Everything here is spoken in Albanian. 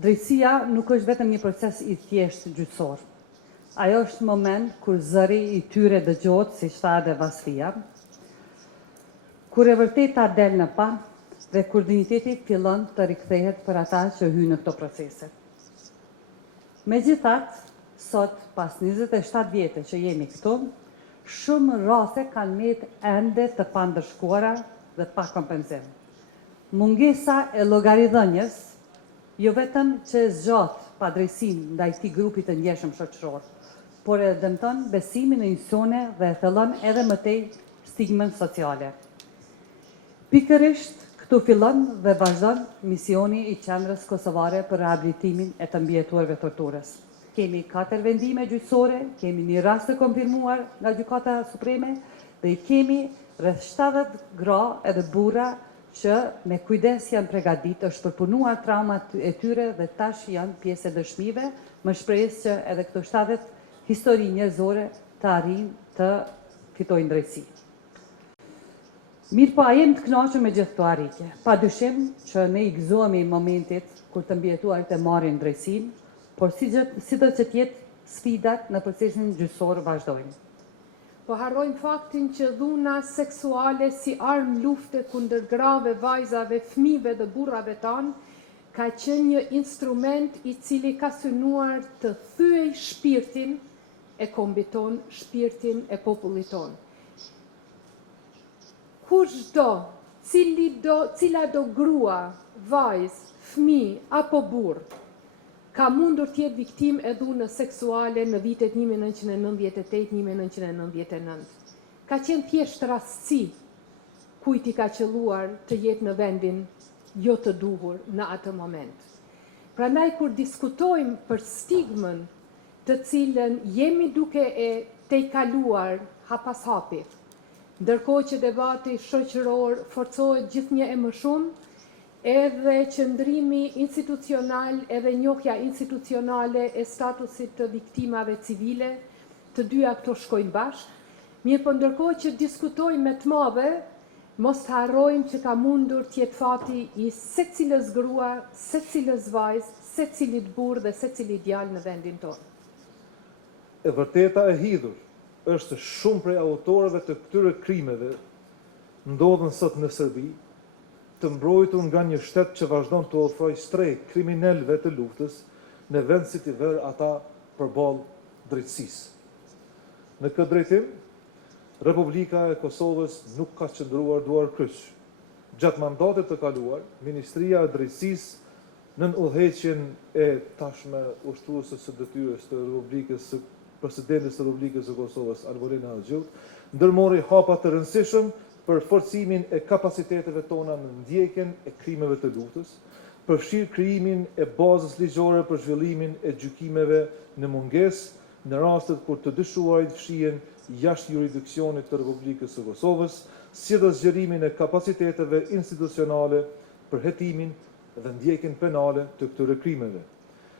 drejtësia nuk është vetëm një proces i thjeshtë gjyqësor. Ajo është moment kur zëri i tyre dëgjohet, si tha edhe Vaslia, kur e vërteta del në pa dhe kur dinjiteti fillon të rikthehet për ata që hyjnë në këto procese. Megjithatë, sot, pas 27 vjetë që jemi këtu, shumë raste kanë mbetë ende të pandërshkuara dhe pa kompenzim. Mungesa e llogaridhënies jo vetëm që zgjat padrejësinë ndaj këtij grupi të ndjeshëm shoqëror, por e dëmton besimin në institucione dhe e thellon edhe më tej stigmën sociale. Pikërisht këtu fillon dhe vazhdon misioni i Qendrës Kosovare për rehabilitimin e të mbijetuarve torturës. Kemi 4 vendime gjyqësore, kemi një rast të konfirmuar nga Gjykata Supreme dhe kemi rreth 70 gra edhe burra që me kujdes janë përgatitur, është përpunuar traumat e tyre dhe tash janë pjesë e dëshmive, më shpresë që edhe këto 70 histori njerëzore të arrijnë të fitojnë drejtësi. Mirë, po a jemi të kënaqur me gjithë këto arritje? Padyshim që ne i gëzohemi momentit kur të mbijetuarit e marrin drejtësinë, por si do që tjetë sfidat në procesin gjyqësor vazhdojnë. Po harrojmë faktin që dhuna seksuale si armë lufte kundër grave, vajzave, fëmijëve dhe burrave tanë ka qenë një instrument i cili ka synuar të thyej shpirtin e kombit ton, shpirtin e popullit ton. Kushdo, cila do grua, vajzë, fëmijë apo burr ka mundur tjetë viktim e dhunës seksuale në vitet 1998-1999. Ka qenë thjesht rastësi kujt i ka qelluar të jetë në vendin jo të duhur në atë moment. Prandaj kur diskutojmë për stigmën të cilën jemi duke e tejkaluar hap pas hapi, ndërkohë që debati shoqëror forcohet gjithnjë e më shumë, edhe qëndrimi institucional, edhe njohja institucionale e statusit të viktimave civile, të dyja këto shkojnë bashkë. Mirë, po ndërkohë që diskutojmë me të madhe, mos të harrojmë që ka mundur tjetë fati i secilës grua, secilës vajzë, secilit burr dhe secilit djalë në vendin tonë. E vërteta e hidhur është shumë prej autorëve të këtyre krimeve ndodhen sot në Serbi, të mbrojtur nga një shtet që vazhdon të ofrojë strehë kriminalëve të luftës në vend si të vërë ata përballë drejtësisë. Në këtë drejtim, Republika e Kosovës nuk ka qëndruar duar kryq. Gjatë mandatit të kaluar, Ministria e Drejtësisë nën udhëheqjen e tashme ushtruese së detyrës të Republikës së Presidentit të Republikës së Kosovës, Alborina Hoxhiut, ndërmori hapa të rëndësishëm për forcimin e kapaciteteve tona në ndjekjen e krimeve të luftës, përfshirë krijimin e bazës ligjore për zhvillimin e gjykimeve në mungesë në rastet kur të dyshuarit fshihen jashtë jurisdiksionit të Republikës së Kosovës, si dhe zgjerimin e kapaciteteve institucionale për hetimin dhe ndjekjen penale të këtyre krimeve.